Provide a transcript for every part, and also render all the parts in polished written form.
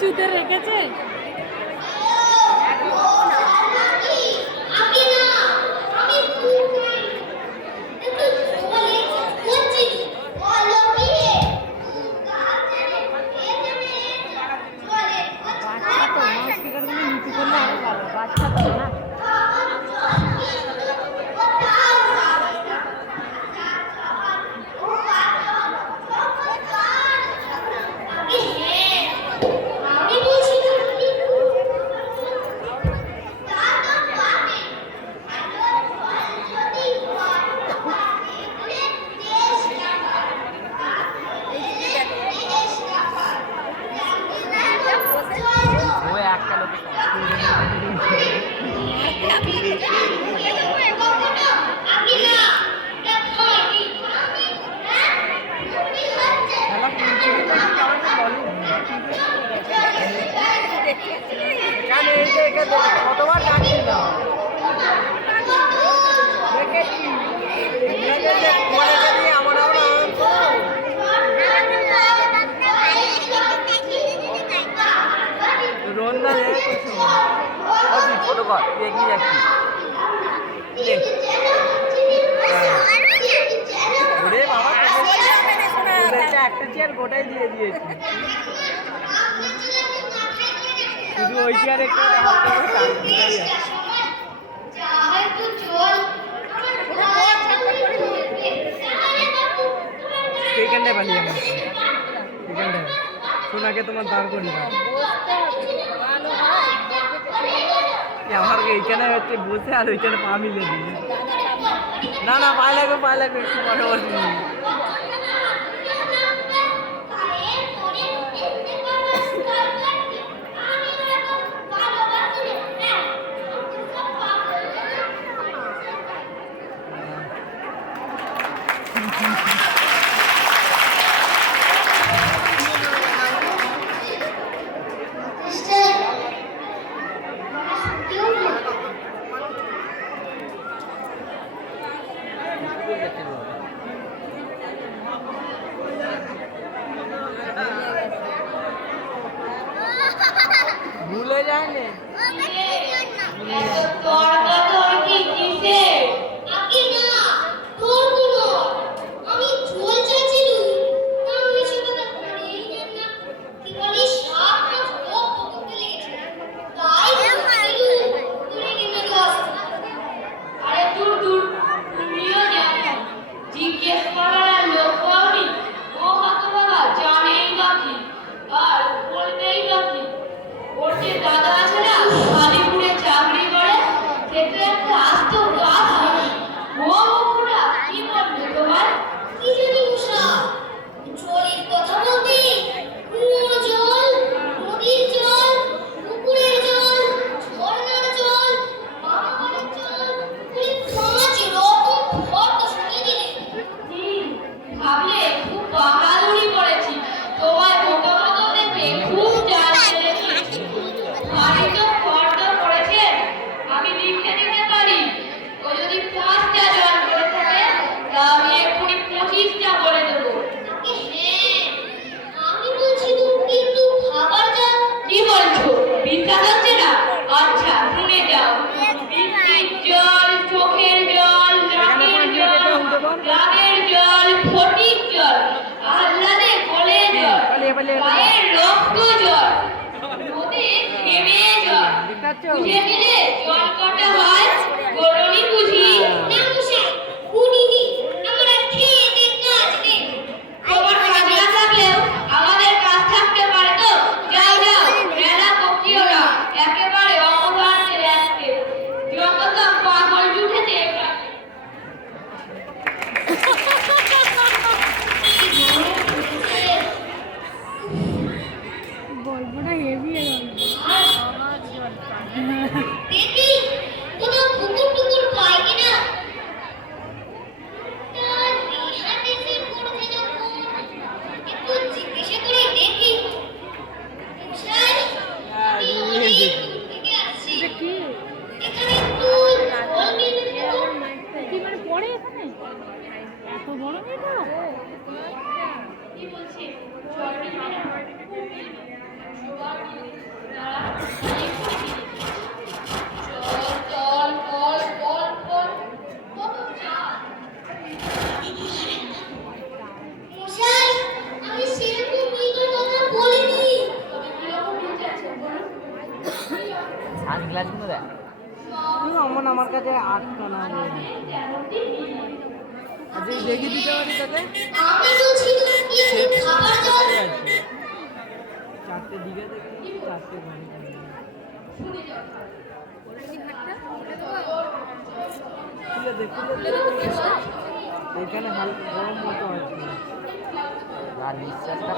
উঁচুতে রেখেছে। বাচ্চা তো স্পিকারগুলো নিচু করলে আরো ভালো, বাচ্চা তো না। কতবার ডাকছিলাম ছোট কর তুই এগিয়ে যাচ্ছিস। একটা চেয়ার গোটাই দিয়ে দিয়েছি, শুধু ওই চেয়ার একটু এইখানটায় পালিয়ে আমার এখানটায় সোনাকে তোমার দাঁড় করি আমার এইখানে হচ্ছে বসে আর ওইখানে পা মিলে দিই। না না পায়ে লাগবে একটু পরে বসবি। ভুলে যায়নি সানগ্লাসগুলো দেখ অমন আমার কাছে আটকানা আচ্ছা দেখি দিতে পারি তাকে চারটে দিকে দেখি চারটে ঘড়ি এখানে হালকা গরম মতো আছে আর নিঃশ্বাসটা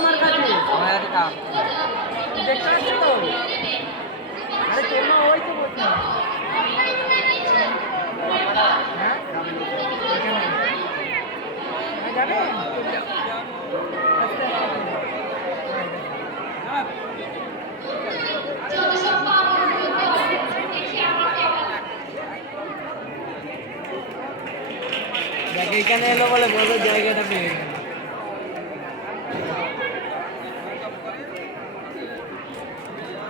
আমার কাছে দেখতে পাচ্ছি তো আরে তোমার ওই তো বলছি হ্যাঁ যাবে দেখ এখানে এলো বলে বড় জায়গাটা পেয়ে গেল